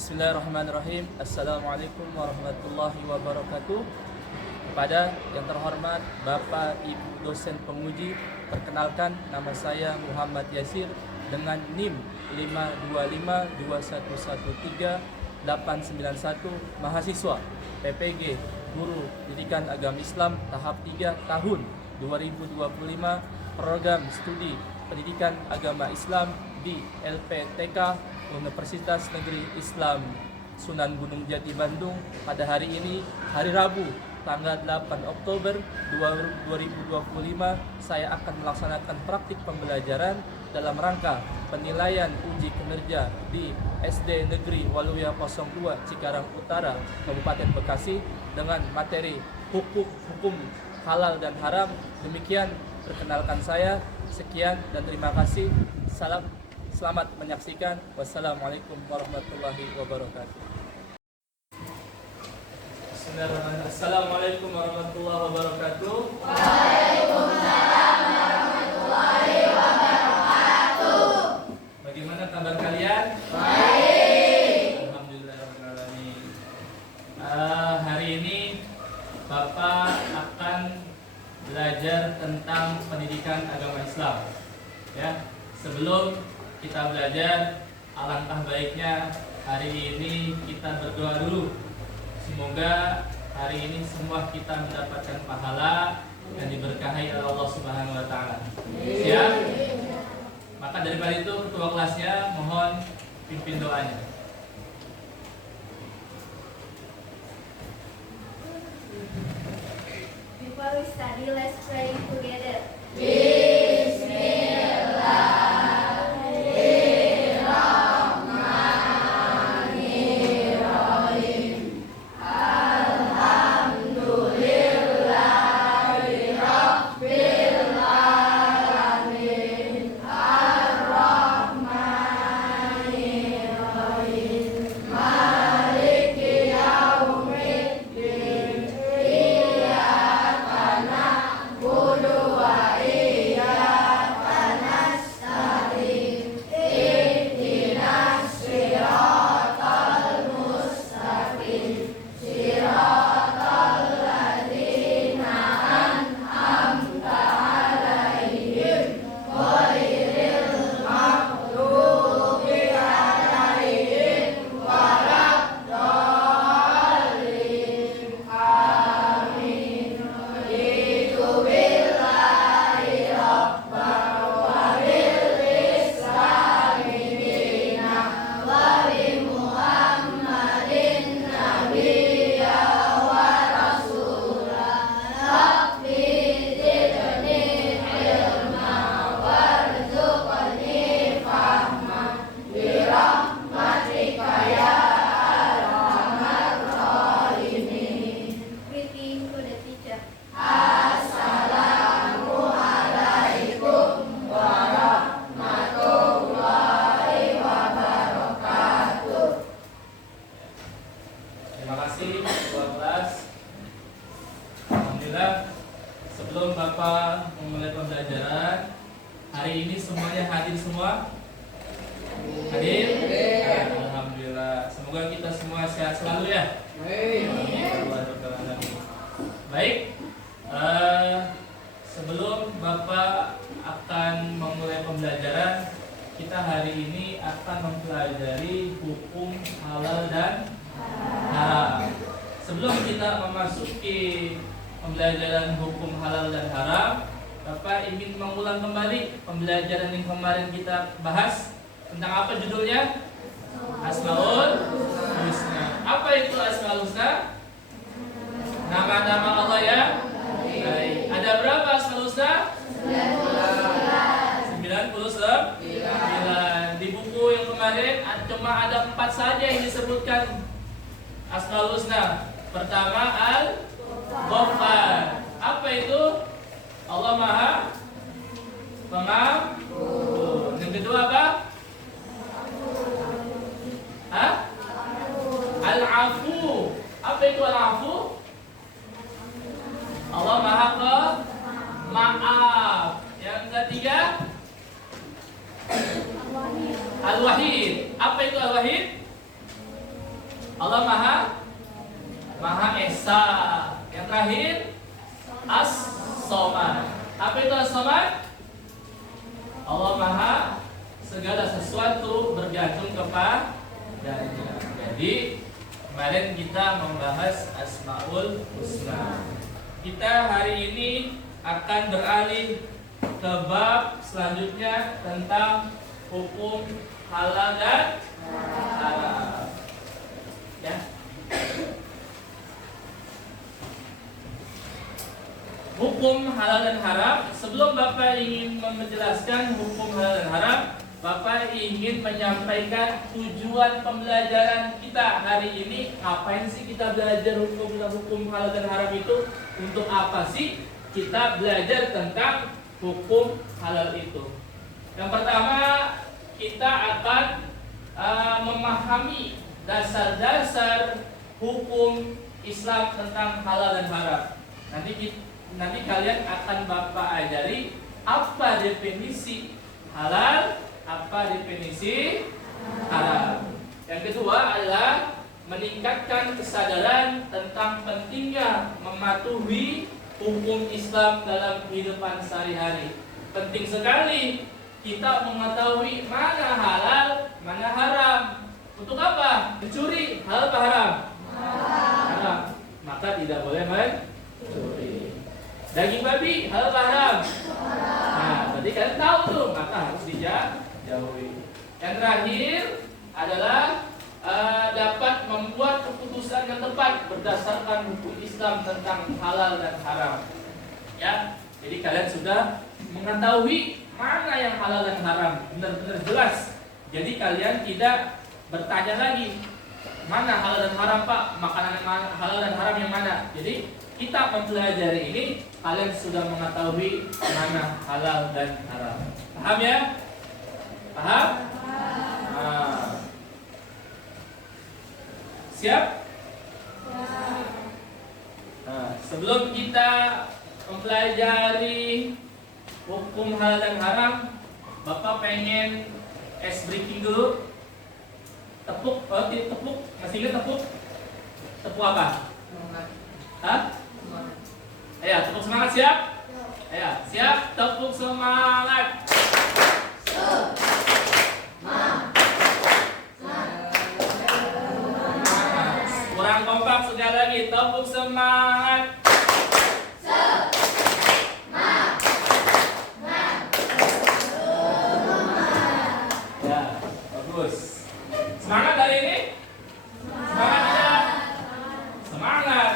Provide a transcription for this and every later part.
Bismillahirrahmanirrahim. Assalamualaikum warahmatullahi wabarakatuh. Kepada yang terhormat Bapak Ibu dosen penguji, perkenalkan nama saya Muhammad Yasir dengan NIM 5252113-891, mahasiswa PPG Guru Pendidikan Agama Islam tahap 3 tahun 2025, program studi Pendidikan Agama Islam di LPTK Universitas Negeri Islam Sunan Gunung Jati Bandung. Pada hari ini, hari Rabu, tanggal 8 Oktober 2025, saya akan melaksanakan praktik pembelajaran dalam rangka penilaian uji kinerja di SD Negeri Waluya 02 Cikarang Utara, Kabupaten Bekasi dengan materi hukum halal dan haram. Demikian perkenalkan saya. Sekian dan terima kasih. Selamat menyaksikan. Wassalamualaikum warahmatullahi wabarakatuh. Bismillahirrahmanirrahim. Assalamualaikum warahmatullahi wabarakatuh. Waalaikumsalam warahmatullahi wabarakatuh. Bagaimana kabar kalian? Baik. Alhamdulillahirrahmanirrahim. Hari ini Bapak akan belajar tentang pendidikan agama Islam. Ya, sebelum kita belajar, alangkah baiknya hari ini kita berdoa dulu. Semoga hari ini semua kita mendapatkan pahala dan diberkahi oleh Allah Subhanahu wa taala. Siap? Maka daripada itu ketua kelasnya mohon pimpin doanya. Before we study, let's pray together. Sebelum Bapak memulai pembelajaran, hari ini semuanya hadir semua? Hadir? Alhamdulillah. Semoga kita semua sehat selalu ya. Baik. Sebelum Bapak akan memulai pembelajaran, kita hari ini akan mempelajari hukum halal dan haram. Sebelum kita memasuki pembelajaran hukum halal dan haram, Bapak ingin mengulang kembali pembelajaran yang kemarin kita bahas tentang apa judulnya? Asmaul Husna. Apa itu Asmaul Husna? Nama-nama Allah ya. Baik. Ada berapa Asmaul Husna? 99. Di buku yang kemarin cuma ada 4 saja yang disebutkan Asmaul Husna. Pertama Al-Ghaffar. Apa itu? Allah Maha Pengampun. Yang kedua apa? Al-Afu. Apa itu Al-Afu? Allah Maha Pemaaf. Yang ketiga Al-Wahid. Apa itu Al-Wahid? Allah Maha Esa. Yang terakhir As-Somad. Apa itu As-Somad? Allah Maha segala sesuatu bergantung kepadanya. Jadi kemarin kita membahas Asmaul Husna. Kita hari ini akan beralih ke bab selanjutnya tentang hukum halal dan haram. Ya. Hukum halal dan haram. Sebelum Bapak ingin menjelaskan hukum halal dan haram, Bapak ingin menyampaikan tujuan pembelajaran kita hari ini. Ngapain sih kita belajar hukum halal dan haram itu? Untuk apa sih kita belajar tentang hukum halal itu? Yang pertama, kita akan memahami dasar-dasar hukum Islam tentang halal dan haram. Nanti kalian akan Bapak ajari apa definisi halal, apa definisi haram. Yang kedua adalah meningkatkan kesadaran tentang pentingnya mematuhi hukum Islam dalam kehidupan sehari-hari. Penting sekali kita mengetahui mana halal, mana haram. Untuk apa? Mencuri halal atau haram? Haram. Maka tidak boleh mencuri. Daging babi halal atau haram? Nah, berarti kalian tahu tuh, maka harus dijauhi. Yang terakhir adalah dapat membuat keputusan yang tepat berdasarkan hukum Islam tentang halal dan haram. Ya, jadi kalian sudah mengetahui mana yang halal dan haram, benar-benar jelas. Jadi kalian tidak bertanya lagi mana halal dan haram Pak, makanan yang mana, halal dan haram yang mana. Jadi kita mempelajari ini, kalian sudah mengetahui mana halal dan haram. Paham ya? Paham? Nah. Siap? Nah, sebelum kita mempelajari hukum halal dan haram, Bapak pengen ice breaking dulu. Tepuk, tepuk, masih ingat tepuk? Tepuk apa? Hah? Ayo, tepuk semangat, siap? Ayo, siap, tepuk semangat. Kurang kompak sekali lagi, tepuk semangat. Ya, bagus. Semangat hari ini? Semangat tidak? Semangat.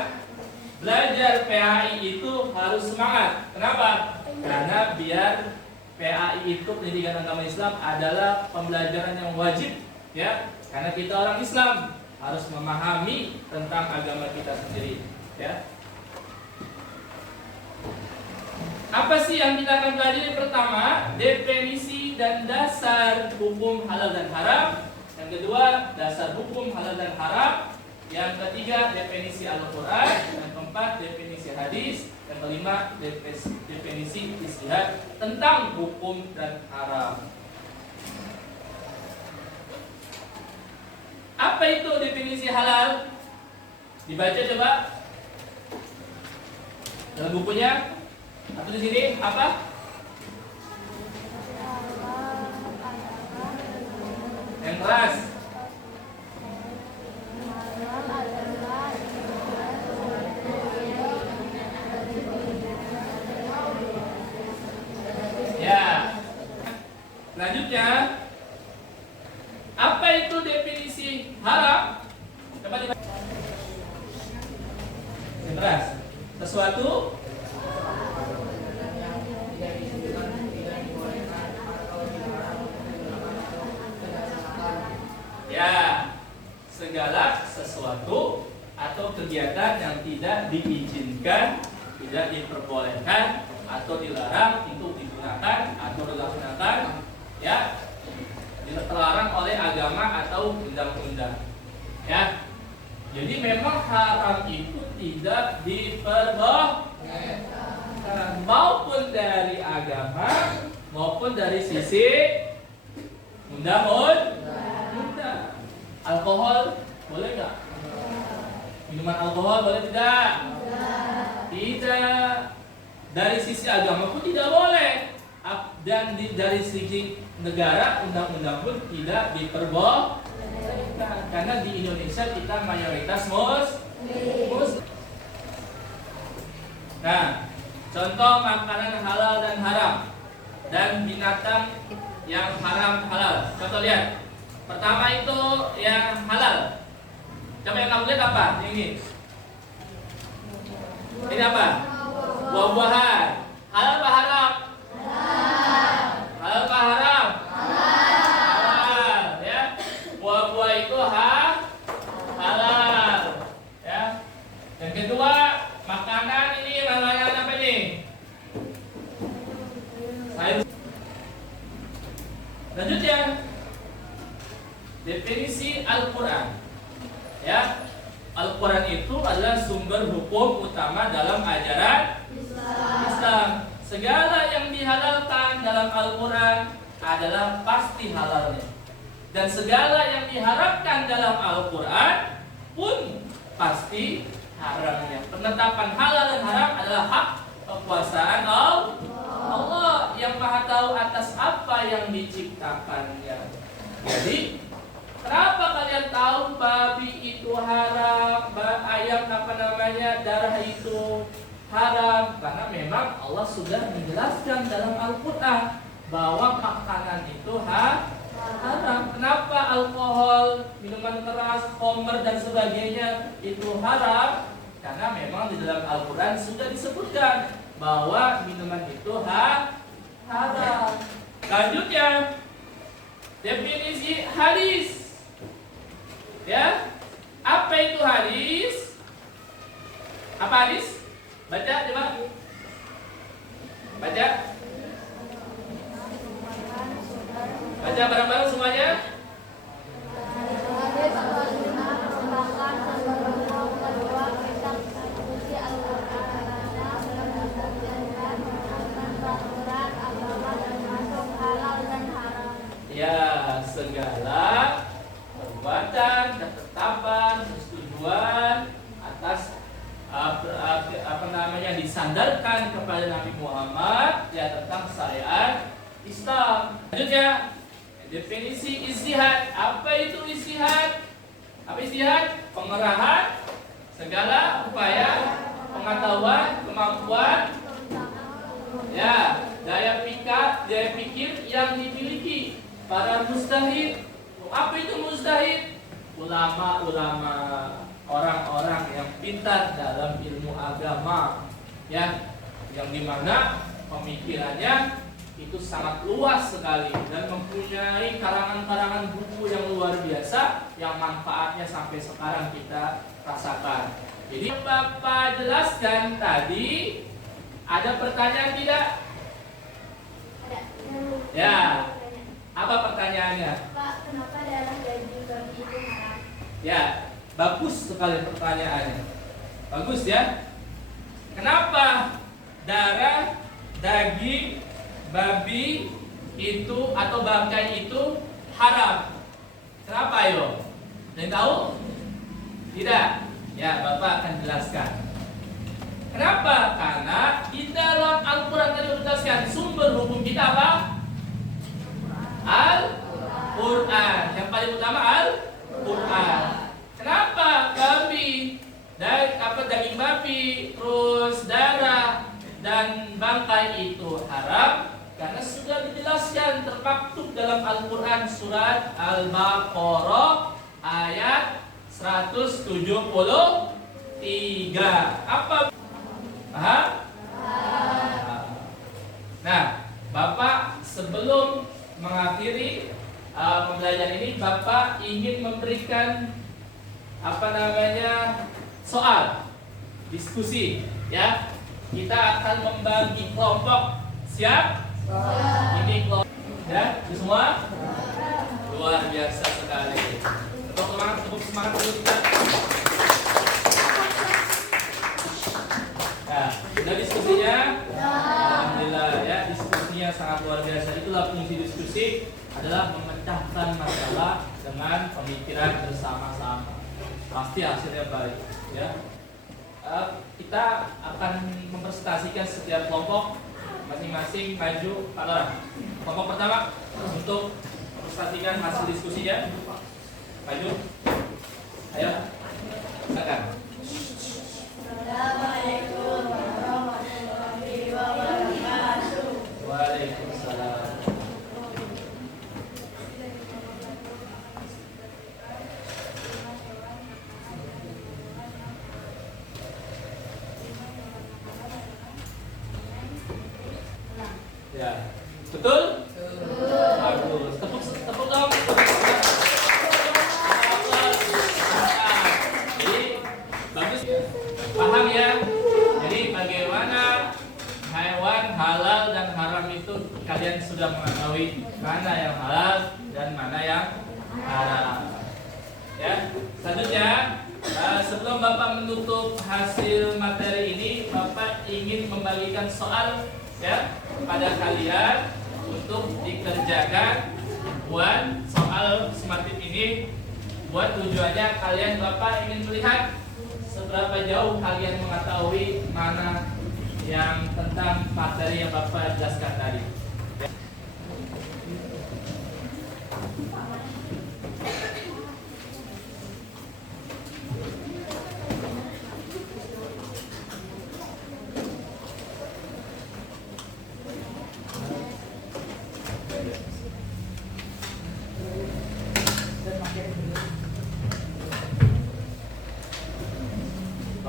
Belajar PAI itu harus semangat. Kenapa? Karena biar PAI itu pendidikan agama Islam adalah pembelajaran yang wajib, ya. Karena kita orang Islam harus memahami tentang agama kita sendiri, ya. Apa sih yang kita akan pelajari? Pertama, definisi dan dasar hukum halal dan haram. Yang kedua, dasar hukum halal dan haram. Yang ketiga, definisi Al-Quran. Yang keempat, definisi hadis. Yang kelima, definisi ijtihad tentang hukum dan haram. Apa itu definisi halal? Dibaca coba dalam bukunya atau di sini apa? Yang keras. Ya. Selanjutnya, apa itu definisi haram? Coba dibaca. Yang keras. Sesuatu ya, segala sesuatu atau kegiatan yang tidak diizinkan, tidak diperbolehkan atau dilarang untuk digunakan atau dilaksanakan, ya, terlarang oleh agama atau undang-undang, ya. Jadi memang haram itu tidak diperbolehkan maupun dari agama maupun dari sisi undang-undang. Alkohol Boleh nggak? Minuman alkohol boleh tidak? Tidak. Dari sisi agama pun tidak boleh. Dan dari sisi negara, undang-undang pun tidak diperbolehkan. Karena di Indonesia kita mayoritas Muslim. Nah, contoh makanan halal dan haram dan binatang yang haram halal. Contoh lihat. Pertama itu yang halal. Coba yang kamu lihat apa? Ini. Ini apa? Buah-buahan. Halal apa haram? Halal apa haram? Halal. Ya. Buah-buah itu halal. Ya. Yang kedua, makanan ini namanya apa ini? Sayur. Lanjutnya, definisi Al-Quran. Ya, Al-Quran itu adalah sumber hukum utama dalam ajaran Islam. Segala yang dihalalkan dalam Al-Quran adalah pasti halalnya. Dan segala yang diharapkan dalam Al-Quran pun pasti haramnya. Penetapan halal dan haram adalah hak kekuasaan Allah yang Maha tahu atas apa yang diciptakannya. Jadi, kenapa kalian tahu babi itu haram, ayam darah itu haram? Karena memang Allah sudah menjelaskan dalam Al-Quran bahwa makanan itu haram. Kenapa alkohol, minuman keras, khamr dan sebagainya itu haram? Karena memang di dalam Al-Quran sudah disebutkan bahwa minuman itu haram. Lanjutnya, definisi hadis. Ya, apa itu hadis? Apa hadis? Baca coba. Baca. Baca bareng-bareng semuanya. Ya, segala perbuatan, ketetapan, persetujuan atas disandarkan kepada Nabi Muhammad ya tentang syariat Islam. Lanjutnya, definisi ijtihad. Apa itu ijtihad? Apa ijtihad? Pengerahan segala upaya pengetahuan, kemampuan, ya, daya pikir yang dimiliki para mujtahid. Apa itu mujtahid? Ulama-ulama, orang-orang yang pintar dalam ilmu agama, ya, yang dimana pemikirannya itu sangat luas sekali dan mempunyai karangan-karangan buku yang luar biasa yang manfaatnya sampai sekarang kita rasakan. Jadi Bapak jelaskan tadi, ada pertanyaan tidak? Ada. Ya. Apa pertanyaannya? Pak, kenapa darah daging babi itu haram? Ya, bagus sekali pertanyaannya. Bagus ya. Kenapa darah daging babi itu atau bangkai itu haram? Kenapa ayo? Ada yang tahu? Tidak. Ya, Bapak akan jelaskan. Kenapa? Karena di dalam Al-Quran tadi dijelaskan sumber hukum kita apa? Al-Quran. Yang paling utama Al-Quran. Kenapa babi dan daging babi, terus darah dan bangkai itu haram? Karena sudah dijelaskan termaktub dalam Al-Quran surat Al-Baqarah ayat 173. Apa? Paham? Nah, Bapak sebelum mengakhiri pembelajaran ini, Bapak ingin memberikan soal diskusi, ya. Kita akan membagi kelompok. Siap? Ini kelompok, ya, itu semua luar biasa sekali. Tepuk semangat dulu kita. Nah, sudah diskusinya? Alhamdulillah ya, diskusinya sangat luar biasa. Itulah fungsi diskusi, adalah memecahkan masalah dengan pemikiran bersama-sama. pasti hasilnya baik ya. Kita akan mempresentasikan setiap kelompok masing-masing maju. Pak Lora, kelompok pertama untuk mempresentasikan hasil diskusinya maju. Ayo, silakan. Assalamualaikum warahmatullahi wabarakatuh. Waalaikumsalam. Ya, betul? Bagus. Tepuk dong. Jadi bagus. Paham ya? Jadi bagaimana hewan halal dan haram itu kalian sudah mengetahui mana yang halal dan mana yang haram. Ya, selanjutnya sebelum Bapak menutup hasil materi ini, Bapak ingin membagikan soal ya pada kalian untuk dikerjakan. Buat soal sematif ini, buat tujuannya kalian Bapak ingin melihat seberapa jauh kalian mengetahui mana yang tentang materi yang Bapak jelaskan tadi.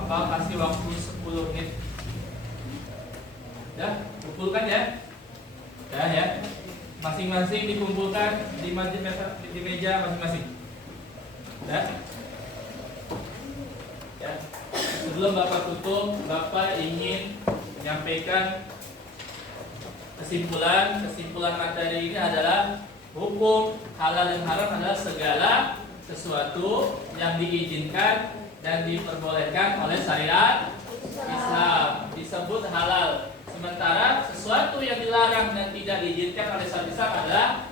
Bapak kasih waktu 10 menit. Ya, kumpulkan ya. Ya. Masing-masing dikumpulkan di meja masing-masing. Ya. Sebelum Bapak tutup, Bapak ingin menyampaikan kesimpulan materi ini adalah hukum halal dan haram adalah segala sesuatu yang diizinkan dan diperbolehkan oleh syariat Islam disebut halal. Sementara sesuatu yang dilarang dan tidak diizinkan oleh syariat Islam adalah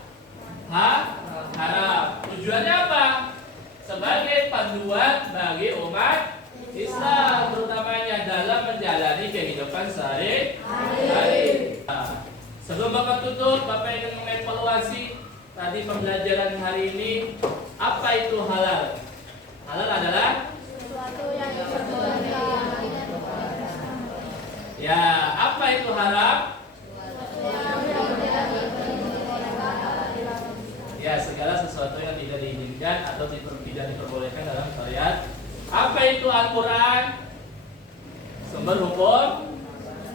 haram. Tujuannya apa? Sebagai panduan bagi umat Islam, terutamanya dalam menjalani kehidupan sehari-hari. Sebelum Bapak tutup, Bapak ingin mengevaluasi tadi pembelajaran hari ini. Apa itu halal? Halal adalah ya, apa itu haram? Ya, segala sesuatu yang tidak diizinkan atau tidak diperbolehkan dalam syariat. Apa itu Al-Quran? Sumber hukum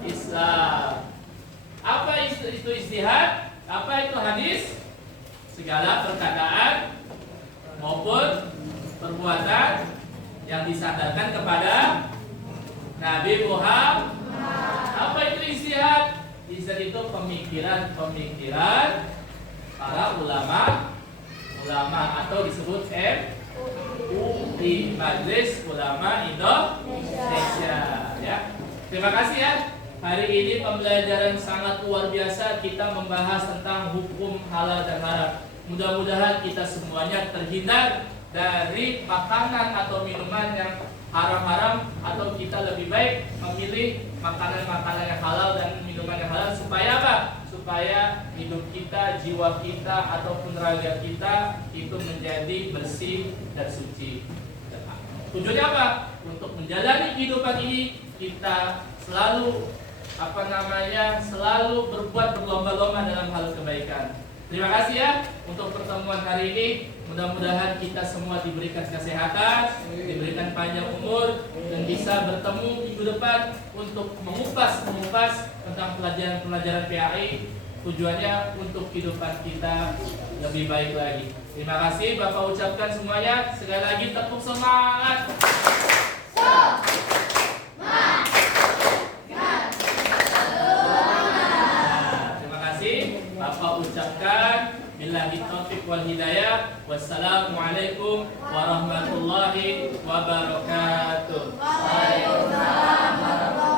Islam. Apa itu ijtihad? Apa itu hadis? Segala perkataan maupun perbuatan yang disandarkan kepada Nabi Muhammad. Apa itu ijtihad? Ijtihad itu pemikiran para ulama atau disebut MUI, Majelis Ulama Indonesia. Ya. Terima kasih ya. Hari ini pembelajaran sangat luar biasa. Kita membahas tentang hukum halal dan haram. Mudah-mudahan kita semuanya terhindar dari makanan atau minuman yang haram-haram, atau kita lebih baik memilih makanan-makanan yang halal dan minuman yang halal. Supaya apa? Supaya hidup kita, jiwa kita, ataupun raga kita itu menjadi bersih dan suci. Tujuannya apa? Untuk menjalani kehidupan ini kita selalu selalu berbuat berlomba-lomba dalam hal kebaikan. Terima kasih ya untuk pertemuan hari ini. Mudah-mudahan kita semua diberikan kesehatan, diberikan panjang umur, dan bisa bertemu minggu depan untuk mengupas tentang pelajaran PAI. Tujuannya untuk kehidupan kita lebih baik lagi. Terima kasih Bapak ucapkan semuanya. Sekali lagi tepuk semangat. Terima kasih Bapak ucapkan. Billahi taufiq wal hidayah. Wassalamualaikum warahmatullahi wabarakatuh. Waalaikumsalam warahmatullahi wabarakatuh.